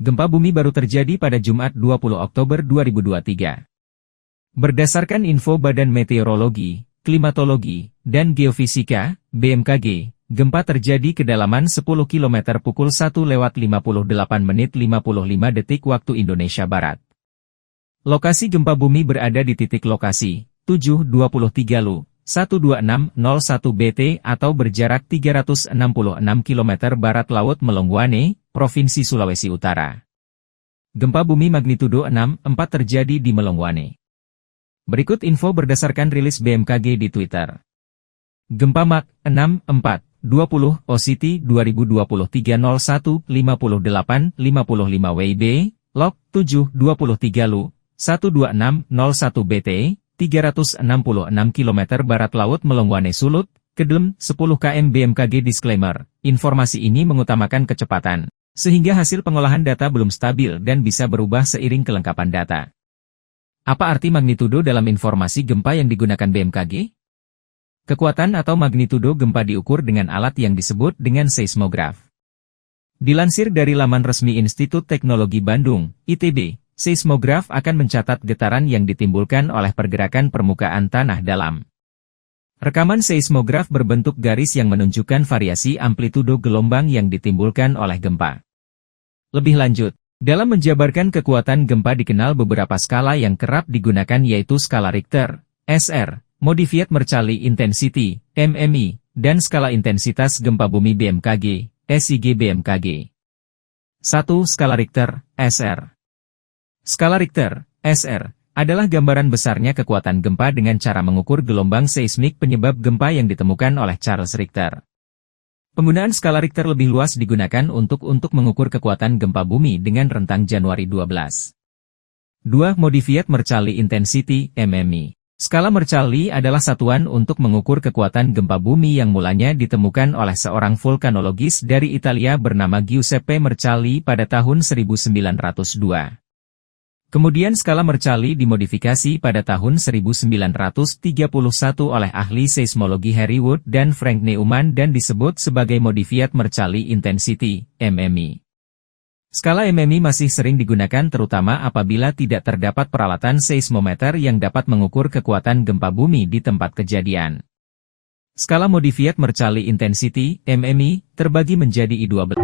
Gempa bumi baru terjadi pada Jumat 20 Oktober 2023. Berdasarkan info Badan Meteorologi, Klimatologi, dan Geofisika, BMKG, gempa terjadi kedalaman 10 km pukul 1:58:55 waktu Indonesia Barat. Lokasi gempa bumi berada di titik lokasi 723 Lu, 12601 BT atau berjarak 366 km barat laut Melongwane, Provinsi Sulawesi Utara. Gempa bumi magnitudo 6,4 terjadi di Melongwane. Berikut info berdasarkan rilis BMKG di Twitter. Gempa Mak 6,4, 20 OSITI 2023 01 58 55 WIB, Log 723 Lu, 12601 BT, 366 km barat laut Melongwane Sulut, Kedlem, 10 km BMKG Disclaimer, informasi ini mengutamakan kecepatan, sehingga hasil pengolahan data belum stabil dan bisa berubah seiring kelengkapan data. Apa arti magnitudo dalam informasi gempa yang digunakan BMKG? Kekuatan atau magnitudo gempa diukur dengan alat yang disebut dengan seismograf. Dilansir dari laman resmi Institut Teknologi Bandung, ITB, seismograf akan mencatat getaran yang ditimbulkan oleh pergerakan permukaan tanah dalam. Rekaman seismograf berbentuk garis yang menunjukkan variasi amplitudo gelombang yang ditimbulkan oleh gempa. Lebih lanjut, dalam menjabarkan kekuatan gempa dikenal beberapa skala yang kerap digunakan yaitu skala Richter, SR, Modified Mercalli Intensity, MMI, dan skala intensitas gempa bumi BMKG, SIG BMKG. 1. Skala Richter, SR. Skala Richter, SR, adalah gambaran besarnya kekuatan gempa dengan cara mengukur gelombang seismik penyebab gempa yang ditemukan oleh Charles Richter. Penggunaan skala Richter lebih luas digunakan untuk mengukur kekuatan gempa bumi dengan rentang Januari 12. 2. Modified Mercalli Intensity, MMI. Skala Mercalli adalah satuan untuk mengukur kekuatan gempa bumi yang mulanya ditemukan oleh seorang vulkanologis dari Italia bernama Giuseppe Mercalli pada tahun 1902. Kemudian skala Mercalli dimodifikasi pada tahun 1931 oleh ahli seismologi Harry Wood dan Frank Neumann dan disebut sebagai Modified Mercalli Intensity, MMI. Skala MMI masih sering digunakan terutama apabila tidak terdapat peralatan seismometer yang dapat mengukur kekuatan gempa bumi di tempat kejadian. Skala Modified Mercalli Intensity, MMI, terbagi menjadi I12.